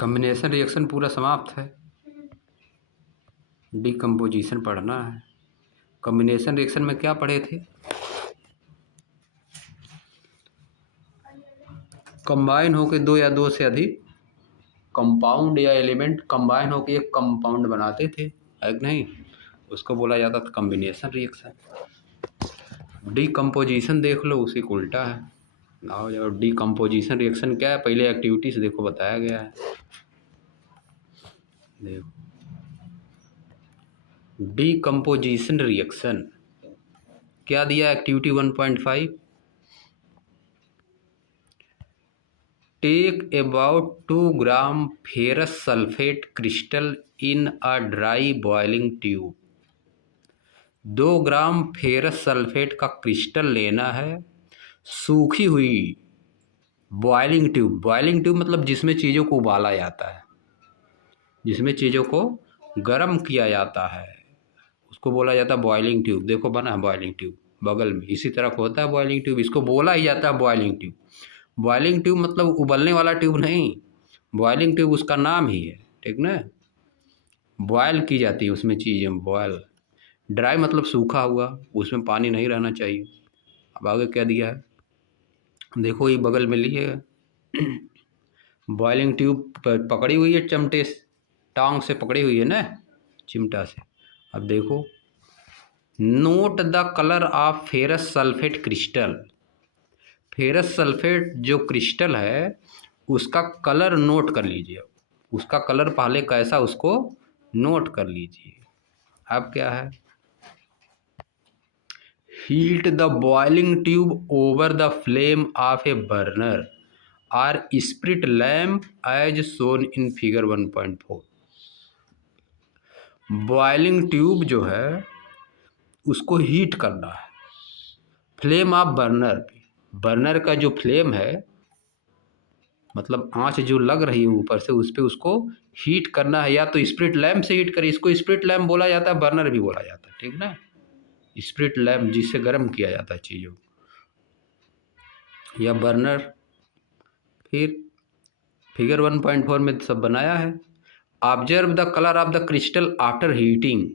Combination reaction पूरा समाप्त है, डीकम्पोजिशन पढ़ना है। कॉम्बिनेशन रिएक्शन में क्या पढ़े थे? कंबाइन होकर दो या दो से अधिक कंपाउंड या एलिमेंट कंबाइन होकर एक कंपाउंड बनाते थे, है कि नहीं? उसको बोला जाता था कॉम्बिनेशन रिएक्शन। डीकम्पोजिशन देख लो, उसी को उल्टा है। आओ जाओ, डीकम्पोजिशन रिएक्शन क्या है, पहले एक्टिविटीज देखो बताया गया है। देखो डीकम्पोजिशन रिएक्शन क्या दिया, activity 1.5, take about 2 gram ferrous sulphate crystal in a dry boiling tube. 2 gram ferrous sulphate का क्रिस्टल लेना है, सूखी हुई बॉइलिंग ट्यूब। बॉइलिंग ट्यूब मतलब जिसमें चीज़ों को उबाला जाता है, जिसमें चीज़ों को गर्म किया जाता है, उसको बोला जाता है बॉइलिंग ट्यूब। देखो बना है बॉइलिंग ट्यूब बगल में, इसी तरह होता है बॉइलिंग ट्यूब, इसको बोला ही जाता है बॉइलिंग ट्यूब। बॉइलिंग ट्यूब मतलब उबलने वाला ट्यूब नहीं, बॉइलिंग ट्यूब उसका नाम ही है, ठीक ना। बॉयल की जाती है उसमें चीज़ें, बॉयल। ड्राई मतलब सूखा हुआ, उसमें पानी नहीं रहना चाहिए। अब आगे क्या दिया है देखो, ये बगल में लिए बॉइलिंग ट्यूब पकड़ी हुई है चमटे से, टांग से पकड़ी हुई है ना, चिमटा से। अब देखो, note the colour of ferrous sulphate crystal. Ferrous sulphate जो क्रिस्टल है उसका कलर नोट कर लीजिए। उसका कलर पहले कैसा, उसको नोट कर लीजिए। अब क्या है, heat the boiling tube over the flame of a burner और spirit lamp as shown in figure 1.4। Boiling tube जो है उसको हीट करना है, फ्लेम ऑफ बर्नर पे। बर्नर का जो फ्लेम है, मतलब आंच जो लग रही है ऊपर से, उस पर उसको हीट करना है, या तो स्प्रिट लैम्प से हीट करें, इसको स्प्रिट लैम्प बोला जाता है, बर्नर भी बोला जाता है, ठीक ना। स्प्रिट लैम्प जिससे गर्म किया जाता है चीज़ों, या बर्नर। फिर फिगर 1.4 में सब बनाया है। Observe the colour of the crystal after heating.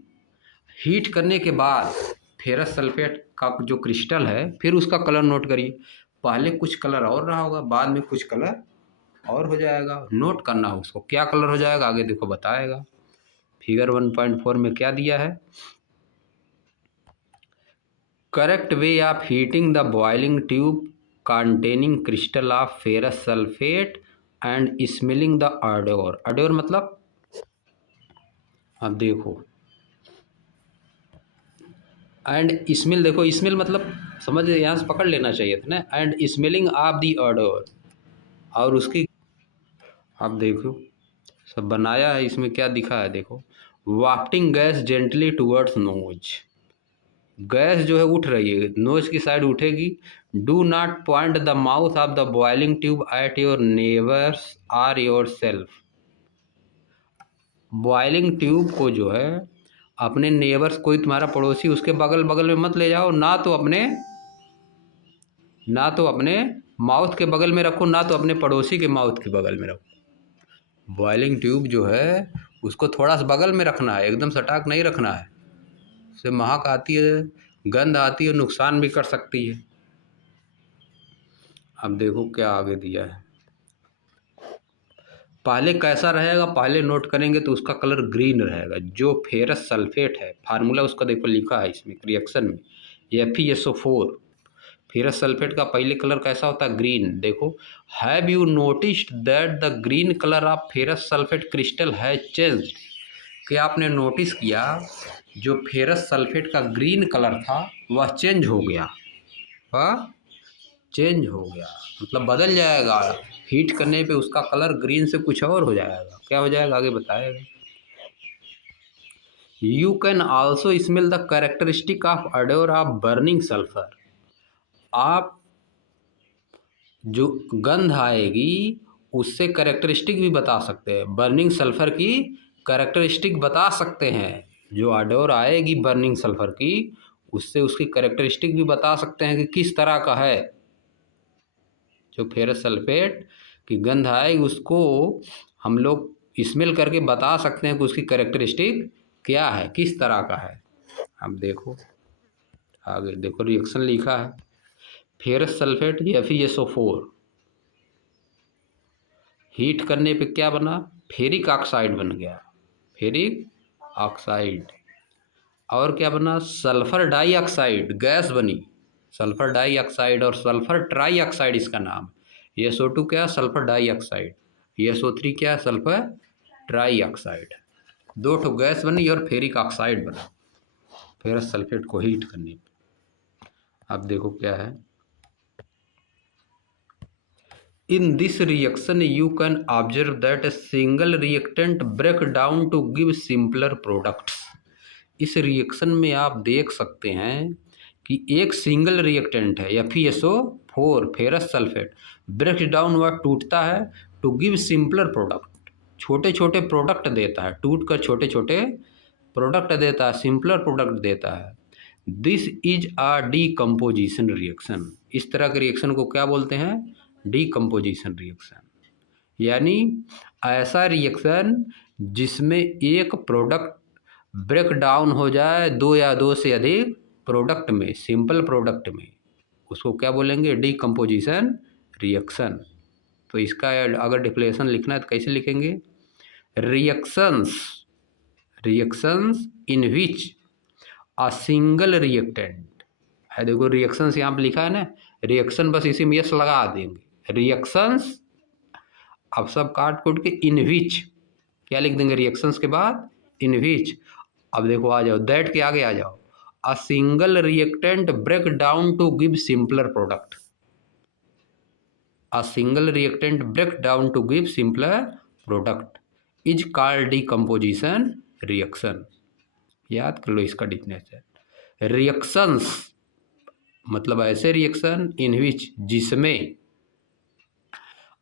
Heat करने के बाद फेरस सल्फेट का जो क्रिस्टल है, फिर उसका कलर नोट करिए। पहले कुछ कलर और रहा होगा, बाद में कुछ कलर और हो जाएगा, नोट करना है उसको, क्या कलर हो जाएगा आगे देखो बताएगा। फिगर 1.4 में क्या दिया है, correct way of heating the boiling tube containing crystal of ferrous sulphate and smelling the odour. Odour मतलब, अब देखो, एंड स्मेल, देखो स्मेल मतलब समझ, यहाँ से पकड़ लेना चाहिए था ना, एंड स्मेलिंग ऑफ दी ऑडोर, और उसकी। अब देखो सब बनाया है, इसमें क्या दिखा है देखो, wafting gas gently towards nose. Gas जो है उठ रही है, नोज की साइड उठेगी। Do not point the mouth of the boiling tube at your neighbours or yourself. Boiling tube को जो है अपने नेबर्स, कोई तुम्हारा पड़ोसी, उसके बगल बगल में मत ले जाओ, ना तो अपने माउथ के बगल में रखो, ना तो अपने पड़ोसी के माउथ के बगल में रखो। बॉइलिंग ट्यूब जो है उसको थोड़ा सा बगल में रखना है, एकदम सटाक नहीं रखना है, उससे महक आती है, गंध आती है, नुकसान भी कर सकती है। अब देखो क्या आगे दिया है, पहले कैसा रहेगा, पहले नोट करेंगे तो उसका कलर ग्रीन रहेगा। जो फेरस सल्फेट है, फार्मूला उसका देखो लिखा है इसमें रिएक्शन में, FeSO4। फेरस सल्फेट का पहले कलर कैसा होता है, ग्रीन। देखो, have you noticed that the green colour of ferrous sulphate crystal has changed. क्या आपने नोटिस किया, जो फेरस सल्फेट का ग्रीन कलर था वह चेंज हो गया, वह चेंज हो गया, मतलब बदल जाएगा। हीट करने पे उसका कलर ग्रीन से कुछ और हो जाएगा, क्या हो जाएगा आगे बताएगा। You can also smell the characteristic of adore of burning sulphur. आप जो गंध आएगी उससे कैरेक्टरिस्टिक भी बता सकते हैं, बर्निंग सल्फर की कैरेक्टरिस्टिक बता सकते हैं। जो अडोर आएगी बर्निंग सल्फर की, उससे उसकी कैरेक्टरिस्टिक भी बता सकते हैं कि किस तरह का है। जो फेरस सल्फेट की गंध आएगी उसको हम लोग स्मेल करके बता सकते हैं कि उसकी कैरेक्टरिस्टिक क्या है, किस तरह का है। अब देखो आगे देखो रिएक्शन लिखा है, फेरस सल्फेट FeSO4 हीट करने पे क्या बना, फेरिक ऑक्साइड बन गया, फेरिक ऑक्साइड। और क्या बना, सल्फर डाइऑक्साइड गैस बनी, सल्फर डाइऑक्साइड और सल्फर ट्राइऑक्साइड इसका नाम। SO2 क्या, सल्फर डाइऑक्साइड, SO3 क्या, सल्फर ट्राइऑक्साइड। दो ठो गैस बनी और फेरिक ऑक्साइड बना फेरस सल्फेट को हीट करने पे। अब देखो क्या है, in this reaction you can observe that a single reactant break down to give simpler products. इस रिएक्शन में आप देख सकते हैं कि एक सिंगल रिएक्टेंट है FeSO4 ferrous sulphate, break down वह टूटता है टू गिव सिंपलर प्रोडक्ट, छोटे छोटे प्रोडक्ट देता है, टूट कर छोटे छोटे प्रोडक्ट देता है, सिंपलर प्रोडक्ट देता है। This is a decomposition reaction. इस तरह के रिएक्शन को क्या बोलते हैं, डीकम्पोजिशन रिएक्शन। यानी ऐसा रिएक्शन जिसमें एक प्रोडक्ट ब्रेक डाउन हो जाए दो या दो से अधिक प्रोडक्ट में, सिंपल प्रोडक्ट में, उसको क्या बोलेंगे, डीकम्पोजिशन रिएक्शन। तो इसका अगर डिफिनेशन लिखना है तो कैसे लिखेंगे, reactions in which a single reactant है। देखो रिएक्शंस यहाँ पे लिखा है ना, रिएक्शन बस इसी में यस लगा देंगे, रिएक्शंस। अब सब काट कूट के इन विच क्या लिख देंगे, रिएक्शंस के बाद इन विच। अब देखो आ जाओ, दैट के आगे आ जाओ, a single reactant break down to give simpler product, a single reactant break down to give simpler product is called decomposition reaction. याद कर लो इसका डिफिनेशन। रिएक्शंस मतलब ऐसे रिएक्शन इन विच जिसमें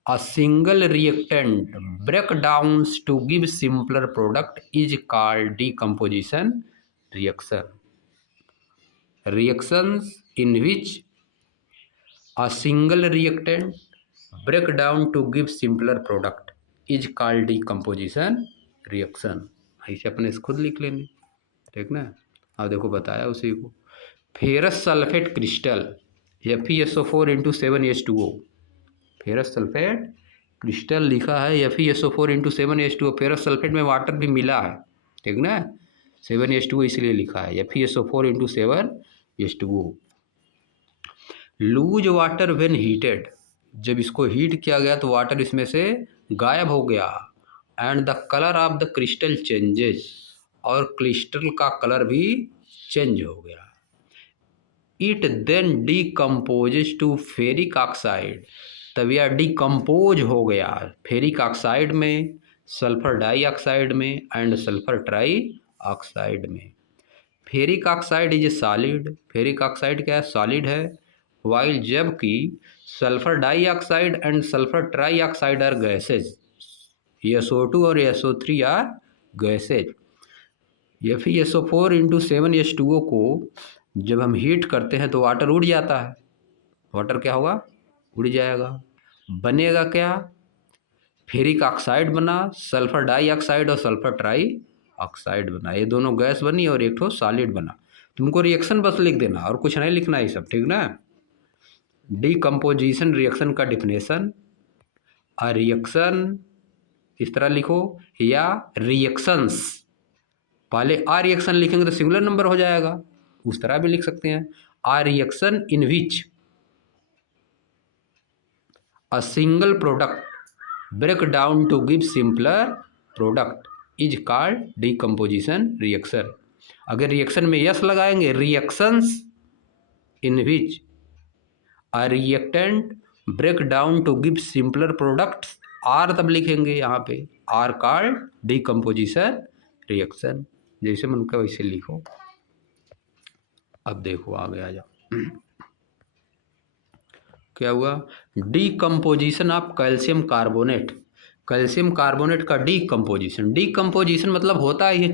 a single reactant break downs to give simpler product is called decomposition reaction. Reactions in which a single reactant break down to give simpler product is called decomposition reaction. ऐसे अपने से खुद लिख लेंगे, ठीक ना। अब देखो बताया उसी को, ferrous sulphate crystal FeSO4 × 7H2O, ferrous sulphate crystal लिखा है FeSO4 × 7H2O। फेरस सल्फेट में वाटर भी मिला है, ठीक ना, 7H2O इसलिए लिखा है FeSO4 × 7H2O। Loose water when heated, जब इसको हीट किया गया तो वाटर इसमें से गायब हो गया। And the colour of the crystal changes, और क्रिस्टल का कलर भी चेंज हो गया। It then decomposes to ferric oxide, तब यह डीकम्पोज हो गया फेरिक ऑक्साइड में, सल्फर डाइऑक्साइड में एंड सल्फर ट्राई ऑक्साइड में। Ferric oxide is a solid, ferric oxide क्या है, सॉलिड है। वाइल जबकि sulphur dioxide and sulphur trioxide are gases, SO2 और SO3 are gases. FeSO4 × 7H2O को जब हम हीट करते हैं तो वाटर उड़ जाता है, वाटर क्या होगा, उड़ जाएगा। बनेगा क्या, फेरिक ऑक्साइड बना, सल्फर डाइऑक्साइड और सल्फर ट्राई ऑक्साइड बना, ये दोनों गैस बनी और एक ठो सॉलिड बना। तुमको रिएक्शन बस लिख देना और कुछ नहीं लिखना है सब, ठीक ना। डीकम्पोजिशन रिएक्शन का डिफिनेशन, अ रिएक्शन इस तरह लिखो, या रिएक्शंस, पहले आ रिएक्शन लिखेंगे तो सिंगुलर नंबर हो जाएगा, उस तरह भी लिख सकते हैं। A reaction in which a single product break down to give simpler product is called decomposition reaction. अगर रिएक्शन में यस लगाएंगे, reactions in which a reactant break down to give simpler products, are तब लिखेंगे यहाँ पे, are called decomposition reaction. जैसे मन का वैसे लिखो। अब देखो आगे आ जाओ, क्या हुआ, decomposition of calcium carbonate, calcium carbonate का डीकम्पोजिशन। डीकम्पोजिशन मतलब होता है ये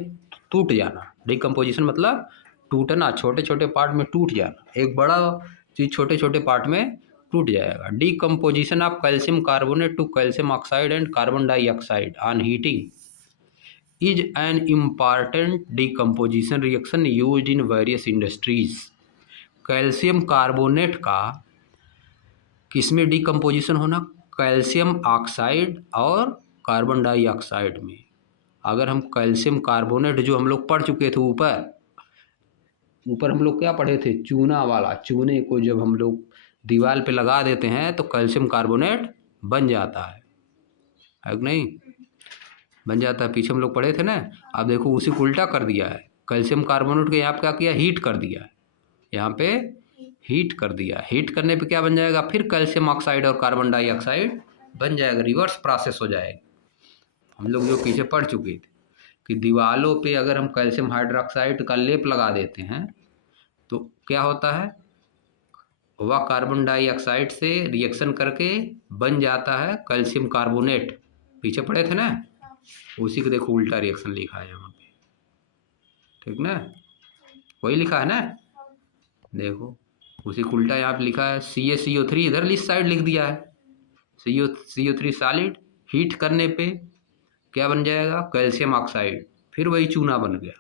टूट जाना, डीकम्पोजिशन मतलब टूटना, छोटे छोटे पार्ट में टूट जाना, एक बड़ा चीज़ छोटे छोटे पार्ट में टूट जाएगा। Decomposition of calcium carbonate to calcium oxide and carbon dioxide on heating is an important decomposition reaction used in various industries। Calcium carbonate का किसमें डीकम्पोजिशन होना? कैल्शियम ऑक्साइड और कार्बन डाइऑक्साइड में। अगर हम कैल्शियम कार्बोनेट जो हम लोग पढ़ चुके थे ऊपर हम लोग क्या पढ़े थे? चूना वाला। चूने को जब हम लोग दीवार पे लगा देते हैं तो कैल्शियम कार्बोनेट बन जाता है कि नहीं? बन जाता है। पीछे हम लोग पढ़े थे ना। अब देखो उसी को उल्टा कर दिया है। कैल्शियम कार्बोनेट को यहाँ पे क्या किया? हीट कर दिया है। यहाँ पे हीट कर दिया। हीट करने पे क्या बन जाएगा? फिर कैल्शियम ऑक्साइड और कार्बन डाइऑक्साइड बन जाएगा। रिवर्स प्रोसेस हो जाएगा। हम लोग जो पीछे पढ़ चुके थे कि दीवालों पे अगर हम कैल्शियम हाइड्रोक्साइड का लेप लगा देते हैं तो क्या होता है? वह कार्बन डाइऑक्साइड से रिएक्शन करके बन जाता है कैल्शियम कार्बोनेट। पीछे पढ़े थे ना। उसी को देखो उल्टा रिएक्शन लिखा है यहाँ पे, ठीक ना? वही लिखा है ना, देखो उसी को उल्टा यहाँ पे लिखा है। CaCO3 इधर इस साइड लिख दिया है। CO3 सॉलिड हीट करने पे क्या बन जाएगा? Calcium oxide. फिर वही चूना बन गया,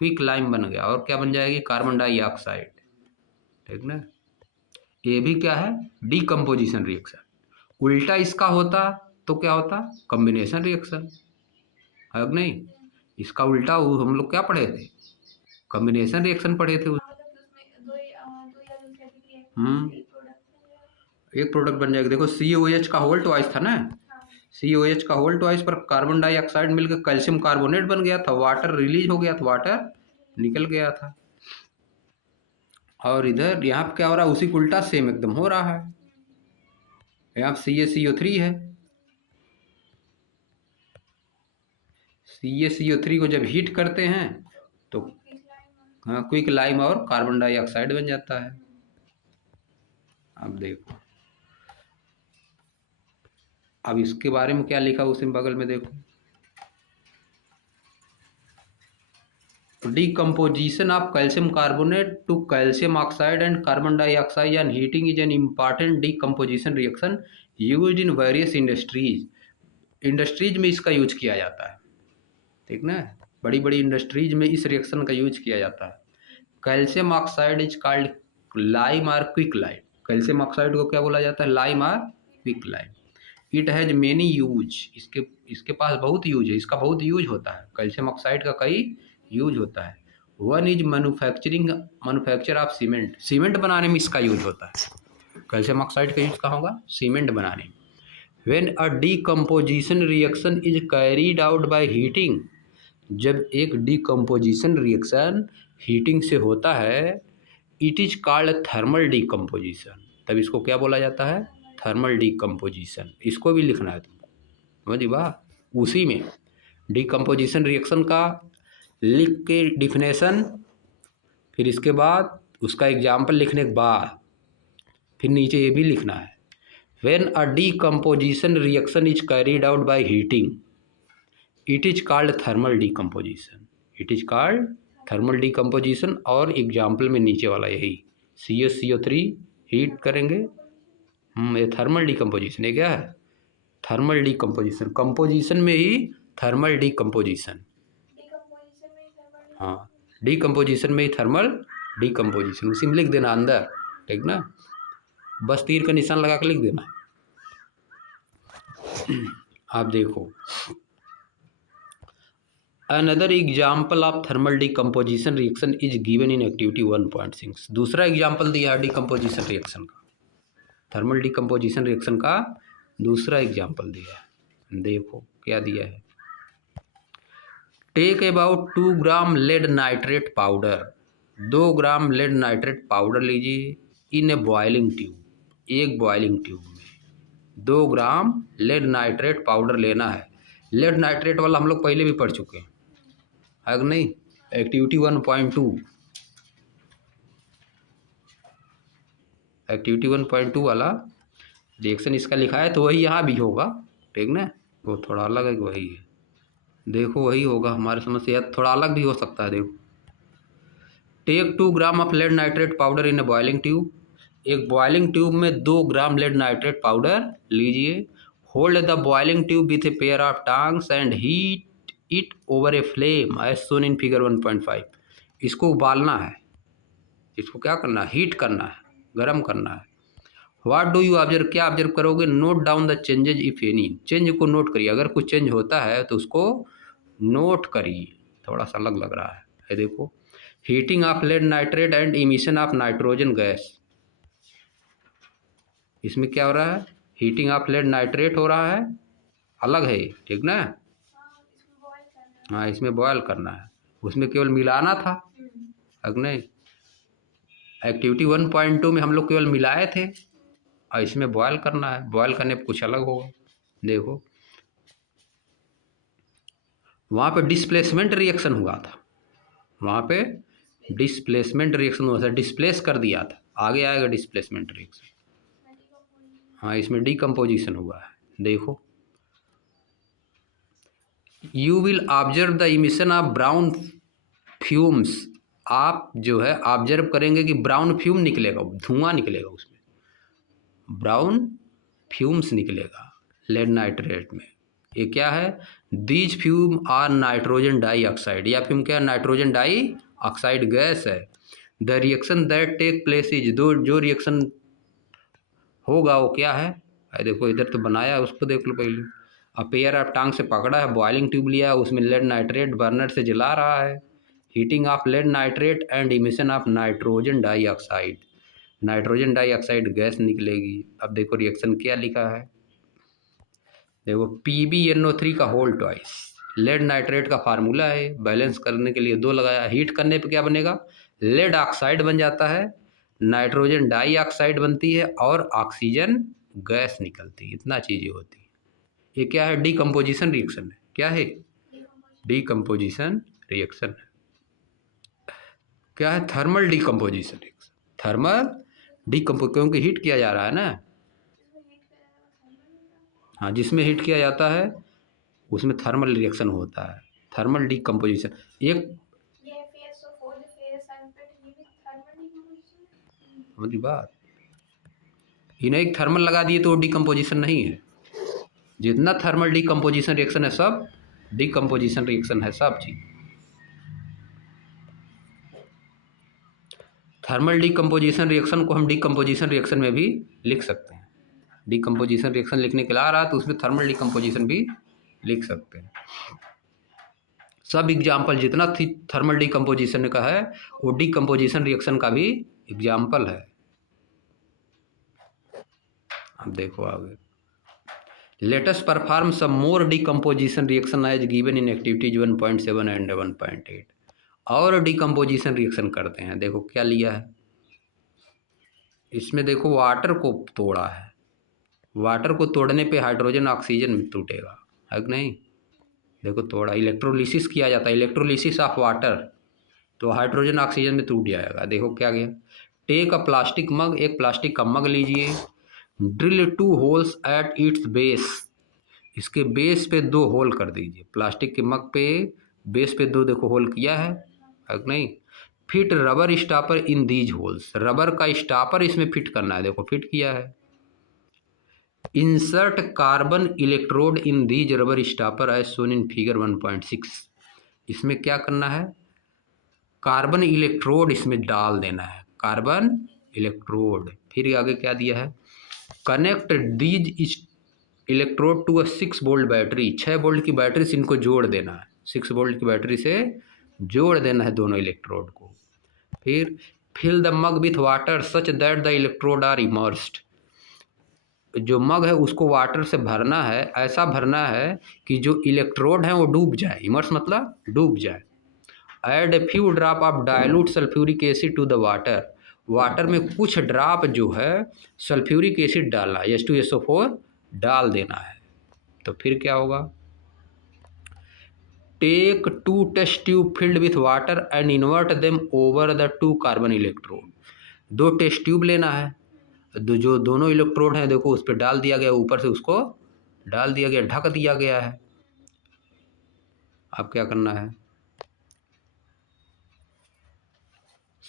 क्विक लाइम बन गया। और क्या बन जाएगी? कार्बन डाइऑक्साइड, ठीक ना? ये भी क्या है? Decomposition reaction. उल्टा इसका होता तो क्या होता? कॉम्बिनेशन रिएक्शन, है कि नहीं? इसका उल्टा हम लोग क्या पढ़े थे? कॉम्बिनेशन रिएक्शन पढ़े थे। एक प्रोडक्ट बन जाएगा। देखो COH का होल ट्वाइस था ना। COH का होल ट्वाइस पर कार्बन डाइऑक्साइड मिलकर कैल्शियम कार्बोनेट बन गया था। वाटर रिलीज हो गया था, वाटर निकल गया था। और इधर यहाँ पे क्या हो रहा है? उसी को उल्टा सेम एकदम हो रहा है। यहाँ CaCO3 है। CaCO3 को जब हीट करते हैं तो हाँ क्विक लाइम और कार्बन डाइऑक्साइड बन जाता है। अब देखो अब इसके बारे में क्या लिखा उसी बगल में देखो। Decomposition of calcium carbonate to calcium oxide and carbon dioxide and heating is an important decomposition reaction used in various industries। Industries में इसका यूज किया जाता है, ठीक ना? बड़ी बड़ी इंडस्ट्रीज में इस रिएक्शन का यूज किया जाता है। Calcium oxide is called lime और क्विक लाइम। कैल्शियम ऑक्साइड को क्या बोला जाता है? लाइम और quick lime. It has many use. इसके पास बहुत यूज है। इसका बहुत यूज होता है। कैल्शियम ऑक्साइड का कई यूज होता है। One is manufacture of cement. Cement बनाने में इसका यूज होता है। कैल्शियम ऑक्साइड का यूज कहाँ होगा? सीमेंट बनाने में। When a decomposition reaction is carried out by heating. जब एक डीकम्पोजिशन रिएक्शन हीटिंग से होता है, it is called thermal decomposition. तब इसको क्या बोला जाता है? Thermal decomposition. इसको भी लिखना है तुमको, समझी बात? उसी में डीकम्पोजिशन रिएक्शन का लिख के डिफिनेशन, फिर इसके बाद उसका एग्जाम्पल लिखने के बाद फिर नीचे ये भी लिखना है। When a decomposition reaction is carried out by heating it is called thermal decomposition. It is called thermal decomposition. और एग्जाम्पल में नीचे वाला यही CaCO3 हीट करेंगे। ये थर्मल डीकम्पोजिशन है। क्या है? Thermal decomposition. कंपोजिशन में ही थर्मल डीकम्पोजिशन। हाँ, डीकम्पोजिशन में ही थर्मल डीकम्पोजिशन। उसी में लिख देना अंदर, ठीक ना? बस तीर का निशान लगा कर लिख देना। आप देखो another example of thermal decomposition reaction is given in activity 1.6। दूसरा एग्जाम्पल दिया है डीकम्पोजिशन रिएक्शन का। थर्मल डीकम्पोजिशन रिएक्शन का दूसरा एग्जाम्पल दिया है। देखो क्या दिया है। Take about 2 gram lead nitrate powder. 2 gram lead nitrate powder लीजिए इन ए बॉइलिंग ट्यूब। एक बॉइलिंग ट्यूब में 2 ग्राम लेड नाइट्रेट पाउडर लेना है। लेड नाइट्रेट वाला हम लोग पहले भी पढ़ चुके हैं, है कि नहीं? एक्टिविटी 1.2। एक्टिविटी 1.2 वाला रिएक्शन इसका लिखा है तो वही यहाँ भी होगा, ठीक ना? वो थोड़ा अलग है कि वही है? देखो वही होगा। हमारे समझ से थोड़ा अलग भी हो सकता है। देखो take 2 gram of lead nitrate powder in a boiling tube. एक बॉइलिंग ट्यूब में 2 ग्राम लेड नाइट्रेट पाउडर लीजिए। Hold the boiling tube with a pair of tongs and heat it over a flame as shown in figure 1.5। इसको उबालना है, इसको क्या करना है, हीट करना है, गर्म करना है। व्हाट डू यू ऑब्जर्व, क्या ऑब्जर्व करोगे, note down the changes if any, change को नोट करिए, अगर कुछ चेंज होता है तो उसको नोट करिए। थोड़ा सा अलग लग रहा है, ये देखो, heating of lead nitrate and emission of nitrogen gas. इसमें क्या हो रहा है, हीटिंग ऑफ लेड नाइट्रेट हो रहा है, अलग है, ठीक ना। हाँ, इसमें बॉयल करना है, उसमें केवल मिलाना था, अग्नि एक्टिविटी 1.2 में हम लोग केवल मिलाए थे, और इसमें बॉयल करना है, बॉयल करने पर कुछ अलग होगा। देखो वहाँ पे डिस्प्लेसमेंट रिएक्शन हुआ था, वहाँ पे डिस्प्लेसमेंट रिएक्शन हुआ था, डिस्प्लेस कर दिया था, आगे आएगा डिस्प्लेसमेंट रिएक्शन। हाँ, इसमें डिकम्पोजिशन हुआ है, देखो you will observe the emission of brown fumes, आप जो है ऑब्जर्व करेंगे कि ब्राउन फ्यूम निकलेगा, धुआं निकलेगा, उसमें ब्राउन फ्यूम्स निकलेगा लेड नाइट्रेट में। ये क्या है, these fume are nitrogen dioxide, या फ्यूम क्या है, नाइट्रोजन डाइऑक्साइड गैस है। The reaction that take place is, दो जो रिएक्शन होगा वो क्या है, देखो इधर तो बनाया है, उसको देख लो पहले। अब पेयर ऑफ टांग से पकड़ा है, बॉइलिंग ट्यूब लिया है, उसमें लेड नाइट्रेट बर्नर से जला रहा है, heating of lead nitrate and emission of nitrogen dioxide, nitrogen dioxide gas निकलेगी। अब देखो रिएक्शन क्या लिखा है, देखो PbNO3 का होल ट्वाइस, लेड नाइट्रेट का फार्मूला है, बैलेंस करने के लिए 2 लगाया, हीट करने पे क्या बनेगा, लेड ऑक्साइड बन जाता है, नाइट्रोजन डाइऑक्साइड बनती है और ऑक्सीजन गैस निकलती है, इतना चीज़ें होती है। ये क्या है, डिकम्पोजिशन रिएक्शन है, क्या है, डिकम्पोजिशन रिएक्शन है। क्या है, थर्मल डिकम्पोजिशन रिएक्शन, थर्मल डिकम्पो, क्योंकि हीट किया जा रहा है ना। हाँ, जिसमें हीट किया जाता है उसमें थर्मल रिएक्शन होता है, थर्मल डिकम्पोजिशन। एक हमारी बात, इन्हें एक थर्मल लगा दिए तो वो डिकम्पोजिशन नहीं है, जितना थर्मल डिकम्पोजिशन रिएक्शन है सब डिकम्पोजिशन रिएक्शन है, सब चीज। थर्मल डिकम्पोजिशन रिएक्शन को हम डिकम्पोजिशन रिएक्शन में भी लिख सकते हैं, डिकम्पोजिशन रिएक्शन लिखने के लिए आ रहा है तो उसमें थर्मल डिकम्पोजिशन भी लिख सकते हैं। सब एग्जाम्पल जितना थर्मल डिकम्पोजिशन का है वो डिकम्पोजिशन रिएक्शन का भी एग्जाम्पल है। अब देखो आगे, let us perform some more decomposition reaction as given in activities 1.7 and 1.8। और डिकम्पोजिशन रिएक्शन करते हैं, देखो क्या लिया है, इसमें देखो वाटर को तोड़ा है, वाटर को तोड़ने पे हाइड्रोजन ऑक्सीजन में टूटेगा, है कि नहीं। देखो तोड़ा, इलेक्ट्रोलिसिस किया जाता है, इलेक्ट्रोलिसिस ऑफ वाटर, तो हाइड्रोजन ऑक्सीजन में टूट जाएगा। देखो क्या गया, टेक अ प्लास्टिक मग, एक प्लास्टिक का मग लीजिए, drill 2 holes at its base, इसके बेस पे 2 होल कर दीजिए, प्लास्टिक के मग पे बेस पे 2 देखो होल किया है कि नहीं। Fit rubber stopper in these holes, rubber का स्टॉपर इसमें फिट करना है, देखो फिट किया है। Insert carbon electrode in these rubber stopper as shown in figure 1.6। इसमें क्या करना है, कार्बन इलेक्ट्रोड इसमें डाल देना है, कार्बन इलेक्ट्रोड। फिर आगे क्या दिया है, connect these electrode to a 6 volt battery, 6 volt की बैटरी से इनको जोड़ देना है, 6 वोल्ट की बैटरी से जोड़ देना है दोनों इलेक्ट्रोड को। फिर fill the mug with water such that the electrode are immersed, जो मग है उसको वाटर से भरना है, ऐसा भरना है कि जो इलेक्ट्रोड है वो डूब जाए, इमर्स मतलब डूब जाए। Add a few drop of dilute sulphuric acid to the water, water में कुछ ड्रॉप जो है सल्फ्यूरिक एसिड डालना, H2SO4 डाल देना है। तो फिर क्या होगा, take 2 test tube filled with water and invert them over the 2 carbon electrode, 2 test tube लेना है, जो दोनों इलेक्ट्रोड हैं देखो उस पर डाल दिया गया, ऊपर से उसको डाल दिया गया, ढक दिया गया है। अब क्या करना है,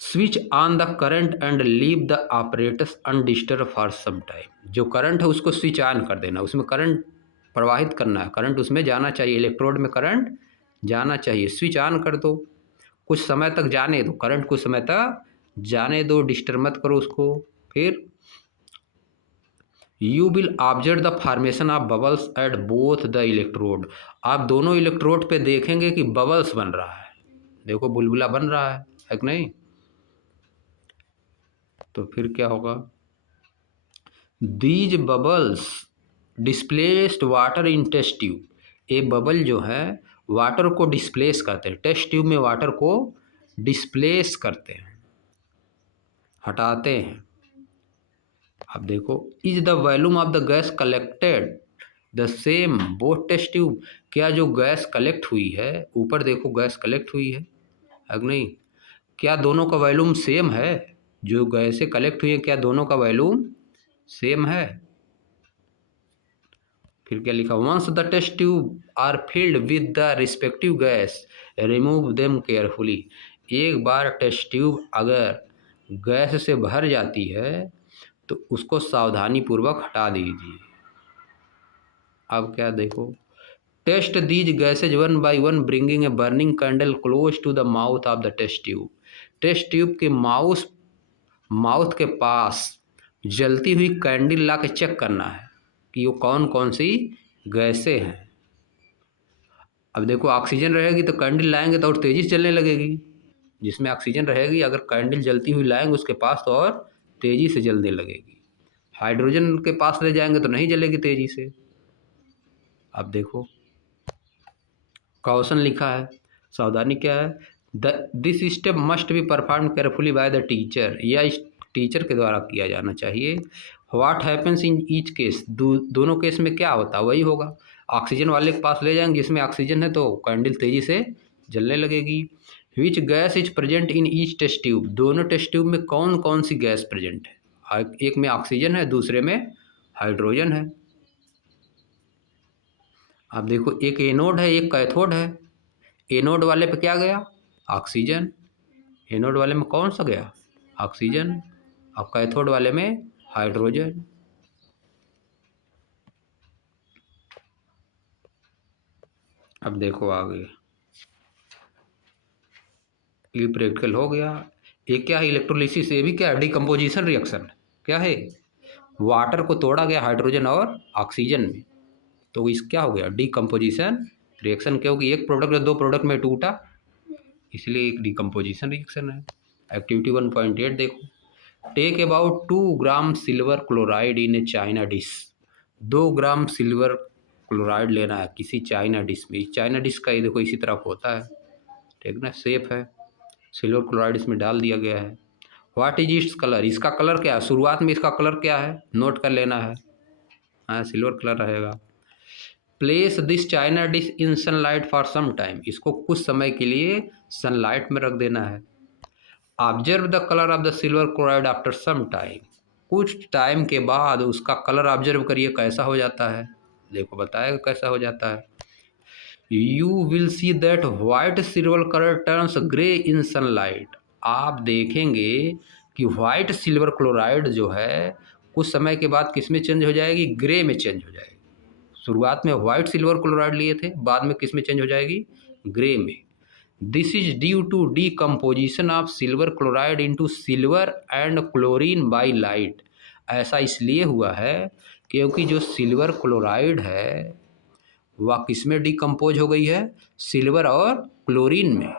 switch on the current and leave the apparatus undisturbed for some time. जो करंट है उसको स्विच ऑन कर देना, उसमें करंट प्रवाहित करना है, करंट उसमें जाना चाहिए, इलेक्ट्रोड में करंट जाना चाहिए। स्विच ऑन कर दो, कुछ समय तक जाने दो, करंट कुछ समय तक जाने दो, डिस्टर्ब मत करो उसको। फिर you will observe the formation of bubbles at both the electrode. आप दोनों इलेक्ट्रोड पे देखेंगे कि बबल्स बन रहा है, देखो बुलबुला बन रहा है कि नहीं। तो फिर क्या होगा, these bubbles displaced water in test tube. ये बबल जो है वाटर को डिस्प्लेस करते हैं, टेस्ट ट्यूब में वाटर को डिस्प्लेस करते हैं, हटाते हैं। अब देखो, is the volume of the gas collected the same both test tube. क्या जो गैस कलेक्ट हुई है, ऊपर देखो गैस कलेक्ट हुई है कि नहीं, क्या दोनों का वॉल्यूम सेम है? जो गैसें कलेक्ट हुई है क्या दोनों का वॉल्यूम सेम है? फिर क्या लिखा, once the test tube are filled with the respective gas remove them carefully. एक बार टेस्ट ट्यूब अगर गैस से भर जाती है तो उसको सावधानी पूर्वक हटा दीजिए। अब क्या देखो, test these gases one by one bringing a burning candle close to the mouth of the test tube. Test tube के माउथ के पास जलती हुई कैंडल ला के चेक करना है कि वो कौन कौन सी गैसें हैं। अब देखो, ऑक्सीजन रहेगी तो कैंडल लाएंगे तो और तेज़ी से जलने लगेगी। जिसमें ऑक्सीजन रहेगी अगर कैंडल जलती हुई लाएंगे उसके पास तो और तेज़ी से जलने लगेगी। हाइड्रोजन के पास ले जाएंगे तो नहीं जलेगी तेज़ी से। अब देखो, क्वेश्चन लिखा है, सावधानी क्या है, this step must be perform carefully by the teacher. या इस टीचर के द्वारा किया जाना चाहिए। What happens in each case, दोनों केस में क्या होता है वही होगा। ऑक्सीजन वाले के पास ले जाएंगे, जिसमें ऑक्सीजन है तो कैंडल तेज़ी से जलने लगेगी। Which gas is present in each test tube, दोनों टेस्ट ट्यूब में कौन कौन सी गैस प्रेजेंट है? एक में ऑक्सीजन है, दूसरे में हाइड्रोजन है। अब देखो, एक एनोड है एक कैथोड है। एनोड वाले पे क्या गया, ऑक्सीजन। एनोड वाले में कौन सा गया, ऑक्सीजन। और कैथोड वाले में हाइड्रोजन। अब देखो आगे, ये प्रैक्टिकल हो गया। ये क्या है, इलेक्ट्रोलिसिस। ये भी क्या है, डिकम्पोजिशन रिएक्शन। क्या है, वाटर को तोड़ा गया हाइड्रोजन और ऑक्सीजन में, तो इस क्या हो गया, डिकम्पोजिशन रिएक्शन। क्योंकि एक प्रोडक्ट दो प्रोडक्ट में टूटा, इसलिए एक डिकम्पोजिशन रिएक्शन है। एक्टिविटी 1.8 देखो, take about 2 gram silver chloride in a china dish. 2 gram silver chloride लेना है किसी चाइना डिश में। चाइना डिश का ये देखो इसी तरह होता है, ठीक ना, सेफ है। सिल्वर क्लोराइड इसमें डाल दिया गया है। व्हाट इज इट्स कलर, इसका कलर क्या है, शुरुआत में इसका कलर क्या है नोट कर लेना है। हाँ, सिल्वर कलर रहेगा। Place this china dish in sunlight for some time, इसको कुछ समय के लिए सनलाइट में रख देना है। Observe the colour of the silver chloride after some time, कुछ टाइम के बाद उसका कलर ऑब्जर्व करिए कैसा हो जाता है। देखो बताएगा कैसा हो जाता है। You will see that white silver colour turns grey in sunlight. आप देखेंगे कि वाइट सिल्वर क्लोराइड जो है कुछ समय के बाद किस में चेंज हो जाएगी, ग्रे में चेंज हो जाएगी। शुरुआत में वाइट सिल्वर क्लोराइड लिए थे, बाद में किस में चेंज हो जाएगी, ग्रे में। This is due to decomposition of silver chloride into silver and chlorine by light. ऐसा इसलिए हुआ है क्योंकि जो सिल्वर क्लोराइड है वह किस में डिकम्पोज हो गई है, सिल्वर और क्लोरीन में।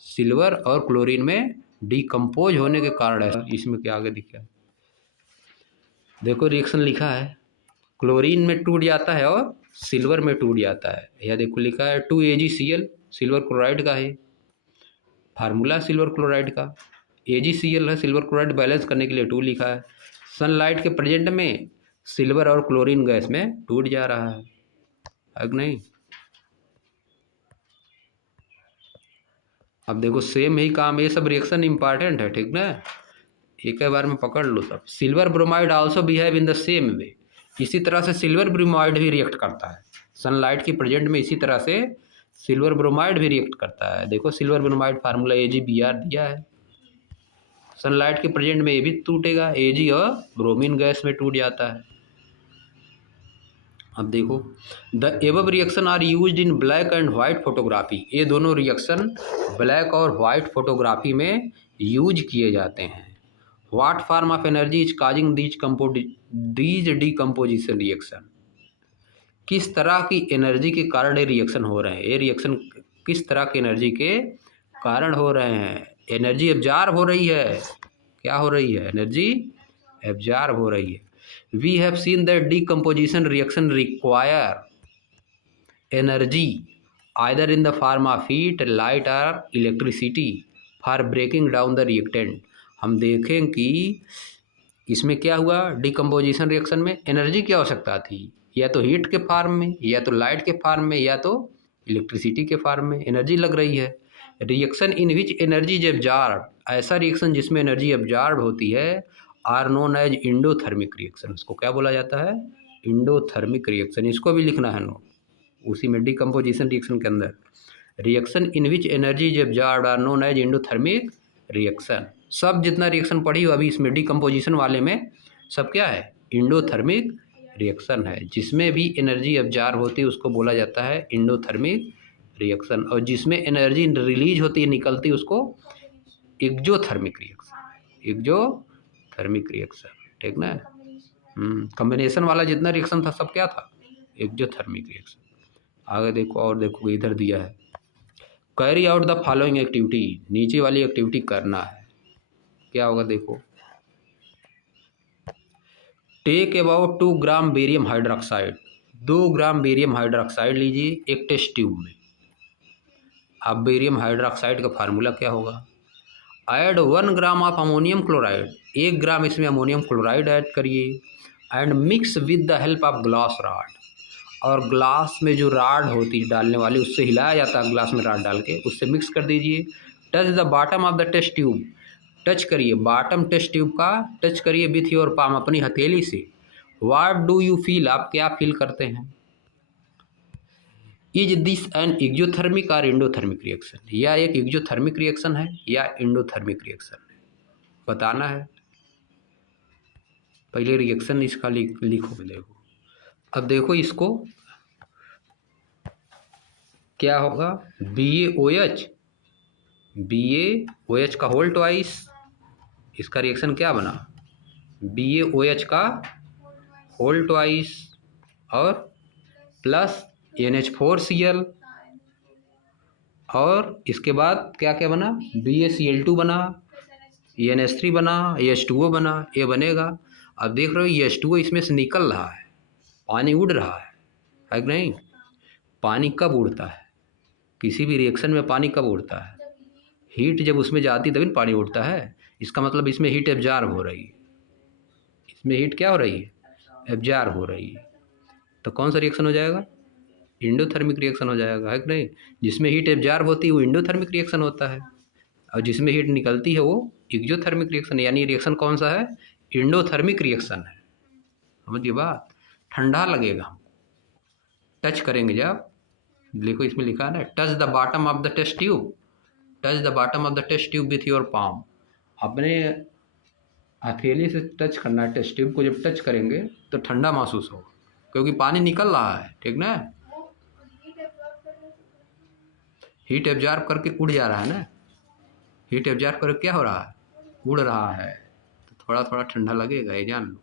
सिल्वर और क्लोरीन में डिकम्पोज होने के कारण है। इसमें क्या आगे दिखा है, देखो रिएक्शन लिखा है, क्लोरीन में टूट जाता है और सिल्वर में टूट जाता है। यह देखो लिखा है 2AgCl, सिल्वर क्लोराइड का है फार्मूला, सिल्वर क्लोराइड का AgCl है, सिल्वर क्लोराइड बैलेंस करने के लिए 2 लिखा है। सनलाइट के प्रेजेंट में सिल्वर और क्लोरीन गैस में टूट जा रहा है कि नहीं। अब देखो सेम ही काम, ये सब रिएक्शन इंपॉर्टेंट है, ठीक ना, एक बार में पकड़ लो सब। Silver bromide also behave in the same way, इसी तरह से सिल्वर ब्रोमाइड भी रिएक्ट करता है सनलाइट की प्रेजेंट में। इसी तरह से सिल्वर ब्रोमाइड भी रिएक्ट करता है। देखो सिल्वर ब्रोमाइड फार्मूला AgBr दिया है। सनलाइट के प्रेजेंट में ये भी टूटेगा, Ag और ब्रोमीन गैस में टूट जाता है। अब देखो, the above reaction are used in black and white photography. ये दोनों रिएक्शन ब्लैक और वाइट फोटोग्राफी में यूज किए जाते हैं। What form of energy is causing these decomposition reaction. किस तरह की एनर्जी के कारण ये रिएक्शन हो रहे हैं, ये रिएक्शन किस तरह की एनर्जी के कारण हो रहे हैं। एनर्जी एब्जॉर्ब हो रही है, क्या हो रही है, एनर्जी एब्जॉर्ब हो रही है। We have seen that decomposition reaction require energy either in the form of heat, light or electricity for breaking down the reactant। हम देखें कि इसमें क्या हुआ, डिकम्पोजिशन रिएक्शन में एनर्जी की आवश्यकता थी, या तो हीट के फॉर्म में, या तो लाइट के फॉर्म में, या तो इलेक्ट्रिसिटी के फॉर्म में एनर्जी लग रही है। Reaction in which energy is absorb, ऐसा रिएक्शन जिसमें एनर्जी एब्जॉर्ब होती है, are known as endothermic reaction. उसको क्या बोला जाता है, इंडोथर्मिक रिएक्शन। इसको भी लिखना है नोट, उसी में डिकम्पोजिशन रिएक्शन के अंदर। Reaction in which energy is absorb are known as endothermic reaction. सब जितना रिएक्शन पढ़ी हो अभी इसमें डिकम्पोजिशन वाले में, सब क्या है, इंडोथर्मिक रिएक्शन है। जिसमें भी एनर्जी एब्जॉर्ब होती है उसको बोला जाता है इंडोथर्मिक रिएक्शन, और जिसमें एनर्जी रिलीज होती है, निकलती है, उसको एक्जोथर्मिक रिएक्शन, एक्जोथर्मिक रिएक्शन, ठीक ना। कॉम्बिनेशन वाला जितना रिएक्शन था सब क्या था, एक्जोथर्मिक रिएक्शन। आगे देखो, और देखो इधर दिया है, carry out the following activity. नीचे वाली एक्टिविटी करना है, क्या होगा देखो। Take about 2 gram barium hydroxide, 2 gram barium hydroxide लीजिए एक टेस्ट ट्यूब में। अब बेरियम हाइड्रोक्साइड का फार्मूला क्या होगा, add 1 gram of ammonium chloride, 1 gram इसमें अमोनियम क्लोराइड ऐड करिए, and mix with the help of glass rod. और ग्लास में जो राड होती है डालने वाली, उससे हिलाया जाता है, ग्लास में राड डाल के उससे मिक्स कर दीजिए। Touch the bottom of the test tube, touch करिए बॉटम टेस्ट ट्यूब का, टच करिए विथ योर पाम, अपनी हथेली से। व्हाट डू यू फील, आप क्या फील करते हैं। इज दिस एन एक्जोथर्मिक और इंडोथर्मिक रिएक्शन, या एक एक्जोथर्मिक रिएक्शन है या इंडोथर्मिक रिएक्शन है, बताना है। पहले रिएक्शन इसका लिखो, देखो। अब देखो इसको क्या होगा, BaOH, BaOH का होल ट्वाइस, इसका रिएक्शन क्या बना, BaOH का होल ट्वाइस, और प्लस NH4Cl, और इसके बाद क्या क्या बना, BaCl2 बना, NH3 बना, H2O बना, ये बनेगा। अब देख रहे हो H2O इसमें से निकल रहा है, पानी उड़ रहा है कि नहीं। पानी कब उड़ता है, किसी भी रिएक्शन में पानी कब उड़ता है, हीट जब उसमें जाती तभी पानी उड़ता है। इसका मतलब इसमें हीट एब्जॉर्ब हो रही है, इसमें हीट क्या हो रही है, एब्जॉर्ब हो रही है। तो कौन सा रिएक्शन हो जाएगा, इंडोथर्मिक रिएक्शन हो जाएगा, है कि नहीं। जिसमें हीट एब्जॉर्ब होती है वो इंडोथर्मिक रिएक्शन होता है, और जिसमें हीट निकलती है वो एक्जोथर्मिक रिएक्शन। यानी रिएक्शन कौन सा है, इंडोथर्मिक रिएक्शन है। समझिए बात, ठंडा लगेगा हमको, टच करेंगे जब, देखो इसमें लिखा है ना, touch the bottom of the test tube, touch the bottom of the test tube with your palm. अपने हथेली से टच करना है टेस्ट ट्यूब को, जब टच करेंगे तो ठंडा महसूस होगा, क्योंकि पानी निकल रहा है, ठीक ना। हीट एब्जॉर्ब करके उड़ जा रहा है ना, हीट एब्जॉर्ब करके क्या हो रहा है, उड़ रहा है, तो थोड़ा थोड़ा ठंडा लगेगा, ये जान लो।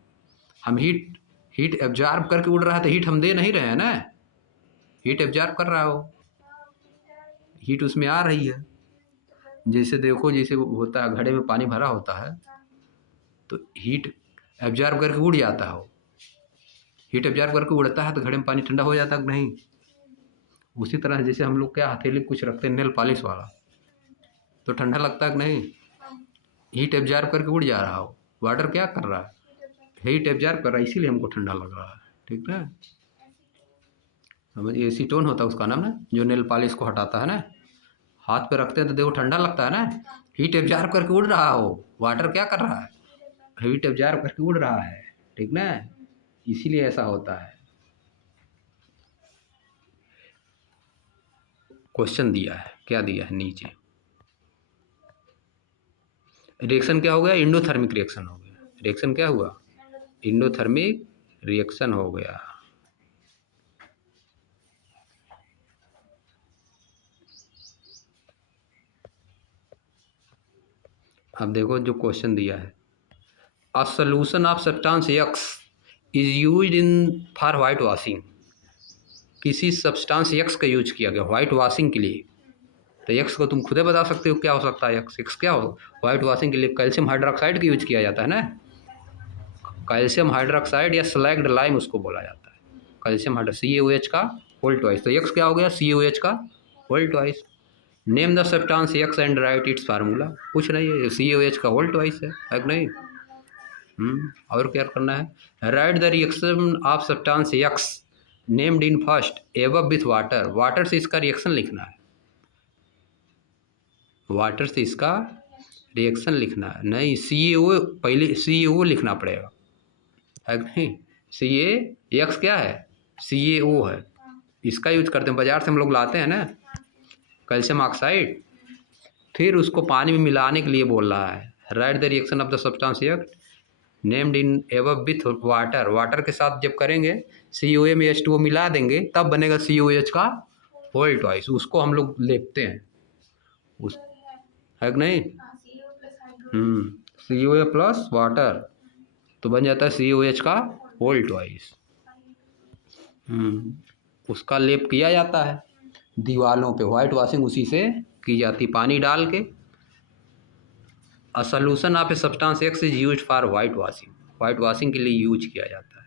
हम हीट एब्जॉर्ब करके उड़ रहा है तो हीट हम दे नहीं रहे हैं ना, हीट एब्जॉर्ब कर रहा हो, हीट उसमें आ रही है। जैसे देखो, जैसे होता है घड़े में पानी भरा होता है तो हीट एब्जॉर्ब करके उड़ जाता हो, हीट एब्जॉर्ब करके उड़ता है तो घड़े में पानी ठंडा हो जाता है कि नहीं। उसी तरह जैसे हम लोग क्या हथेली कुछ रखते हैं नेल पॉलिश वाला, तो ठंडा लगता है कि नहीं, हीट एब्जॉर्ब करके उड़ जा रहा हो। वाटर क्या कर रहा है, हीट एब्जॉर्ब कर रहा है, इसीलिए हमको ठंडा लग रहा है, ठीक ना। समझिए, एसीटोन होता है उसका नाम ना, जो नेल पॉलिश को हटाता है ना, हाथ पे रखते हैं तो देखो ठंडा लगता है ना, हीट एब्जॉर्ब करके उड़ रहा हो। वाटर क्या कर रहा है, हीट एब्जॉर्ब करके उड़ रहा है, ठीक ना, इसीलिए ऐसा होता है। क्वेश्चन दिया है, क्या दिया है नीचे, रिएक्शन क्या हो गया? इंडोथर्मिक रिएक्शन हो गया। रिएक्शन क्या हुआ? इंडोथर्मिक रिएक्शन हो गया। अब देखो जो क्वेश्चन दिया है, a solution of substance x is used in for white washing. किसी सब्सटेंस एक्स का यूज किया गया वाइट वॉशिंग के लिए। तो एक्स को तुम खुदे बता सकते हो क्या हो सकता है। एक्स क्या हो? वाइट वॉशिंग के लिए कैल्शियम हाइड्रोक्साइड का यूज किया जाता है ना। कैल्शियम हाइड्रोक्साइड या स्लैग्ड लाइम उसको बोला जाता है। कैल्शियम हाइड्रो CaOH का होल ट्वाइस। तो एक्स क्या हो गया? CaOH का whole twice. Name the substance X and write its formula. कुछ नहीं है, CaOH का होल ट्वाइस है कि नहीं? और क्या करना है? Right the reaction of substance x named in first above with water. Water से इसका रिएक्शन लिखना है। वाटर से इसका रिएक्शन लिखना है। नहीं, CaO पहले CaO लिखना पड़ेगा, है कि नहीं? CaX क्या है? CaO है। इसका यूज करते हैं, बाजार से हम लोग लाते हैं ना कैल्शियम ऑक्साइड। फिर उसको पानी में मिलाने के लिए बोल रहा है। Right the reaction of the substance x named in above with water. Water के साथ जब करेंगे COA में H2O मिला देंगे तब बनेगा COH का होल ट्वाइस। उसको हम लोग लेपते हैं उस, है कि नहीं? COA प्लस वाटर तो बन जाता है COH का होल ट्वाइस। उसका लेप किया जाता है दीवालों पे। वाइट वॉशिंग उसी से की जाती, पानी डाल के। A solution of a substance x is used for white washing. White washing के लिए यूज किया जाता है।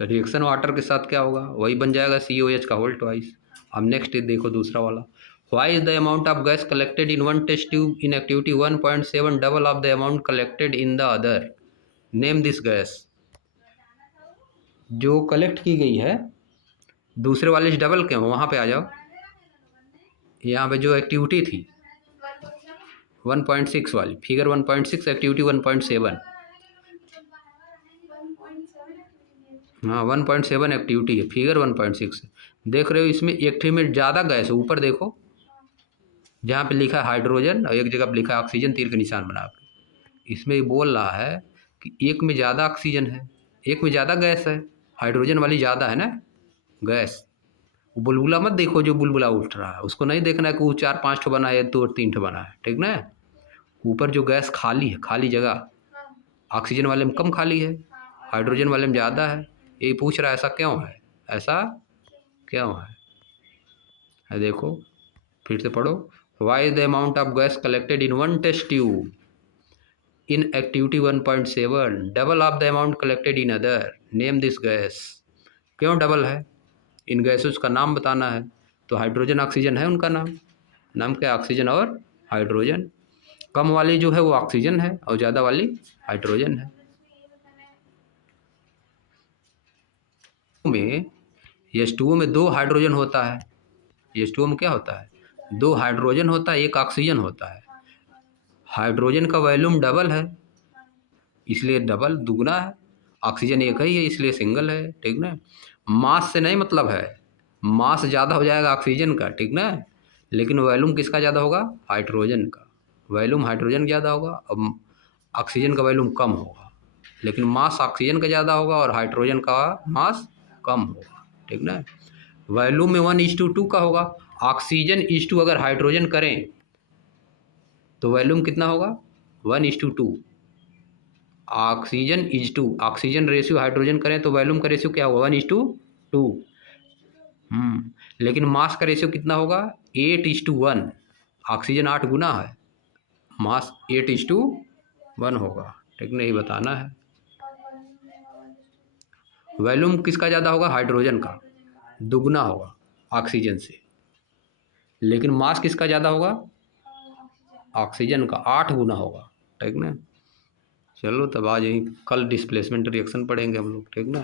रिएक्शन वाटर के साथ क्या होगा? वही बन जाएगा COH का होल ट्वाइस। अब नेक्स्ट देखो दूसरा वाला। Y is the amount of gas collected in one test tube in activity 1.7 double of the amount collected in the other. Name this gas. जो कलेक्ट की गई है दूसरे वाले से डबल क्यों? वहाँ पे आ जाओ। यहाँ पे जो एक्टिविटी थी 1.6 वाली, फिगर 1.6 एक्टिविटी 1.7। हाँ 1.7 एक्टिविटी है, फिगर 1.6 देख रहे हो। इसमें एक में ज़्यादा गैस है, ऊपर देखो जहाँ पे लिखा है हाइड्रोजन और एक जगह पे लिखा है ऑक्सीजन, तीर का निशान बना के। इसमें बोल रहा है कि एक में ज़्यादा ऑक्सीजन है, एक में ज़्यादा गैस है। हाइड्रोजन वाली ज़्यादा है ना गैस। बुलबुला मत देखो जो बुलबुला उठ रहा है, उसको नहीं देखना है कि वो 4-5 ठो बना है, 2-3 ठो बना है, ठीक ना। ऊपर जो गैस खाली है, खाली जगह ऑक्सीजन वाले में कम खाली है, हाइड्रोजन वाले में ज़्यादा है। ये पूछ रहा है ऐसा क्यों है, ऐसा क्यों है देखो फिर से पढ़ो। Y the amount of gas collected in one test tube in activity 1.7 double of the amount collected in other. Name this gas. क्यों डबल है? इन गैसेस का नाम बताना है। तो हाइड्रोजन ऑक्सीजन है उनका नाम। नाम क्या? ऑक्सीजन और हाइड्रोजन। कम वाली जो है वो ऑक्सीजन है और ज़्यादा वाली हाइड्रोजन है। में H2O में 2 हाइड्रोजन होता है। H2O में क्या होता है? 2 हाइड्रोजन होता है, 1 ऑक्सीजन होता है। हाइड्रोजन का वॉल्यूम डबल है इसलिए डबल दुगना है। ऑक्सीजन एक ही है इसलिए सिंगल है, ठीक ना। मास से नहीं मतलब है, मास ज़्यादा हो जाएगा ऑक्सीजन का, ठीक ना। लेकिन वॉल्यूम किसका ज़्यादा होगा? हाइड्रोजन का। वॉल्यूम हाइड्रोजन ज़्यादा होगा और ऑक्सीजन का वॉल्यूम कम होगा। लेकिन मास ऑक्सीजन का ज़्यादा होगा और हाइड्रोजन का मास कम होगा, ठीक ना। वॉल्यूम में 1:2 का होगा। ऑक्सीजन इज टू अगर हाइड्रोजन करें तो वॉल्यूम कितना होगा? 1:2। Oxygen is two, oxygen ratio hydrogen करें तो वॉल्यूम का रेशियो क्या होगा? 1:2। लेकिन मास का रेशियो कितना होगा? 8:1। ऑक्सीजन 8 गुना है, मास 8:1 होगा, ठीक नहीं बताना है। वॉल्यूम किसका ज़्यादा होगा? हाइड्रोजन का दुगना होगा ऑक्सीजन से। लेकिन मास किसका ज़्यादा होगा? ऑक्सीजन का 8 गुना होगा, ठीक ना। चलो तब आज यहीं कल डिस्प्लेसमेंट रिएक्शन पढ़ेंगे हम लोग, ठीक ना।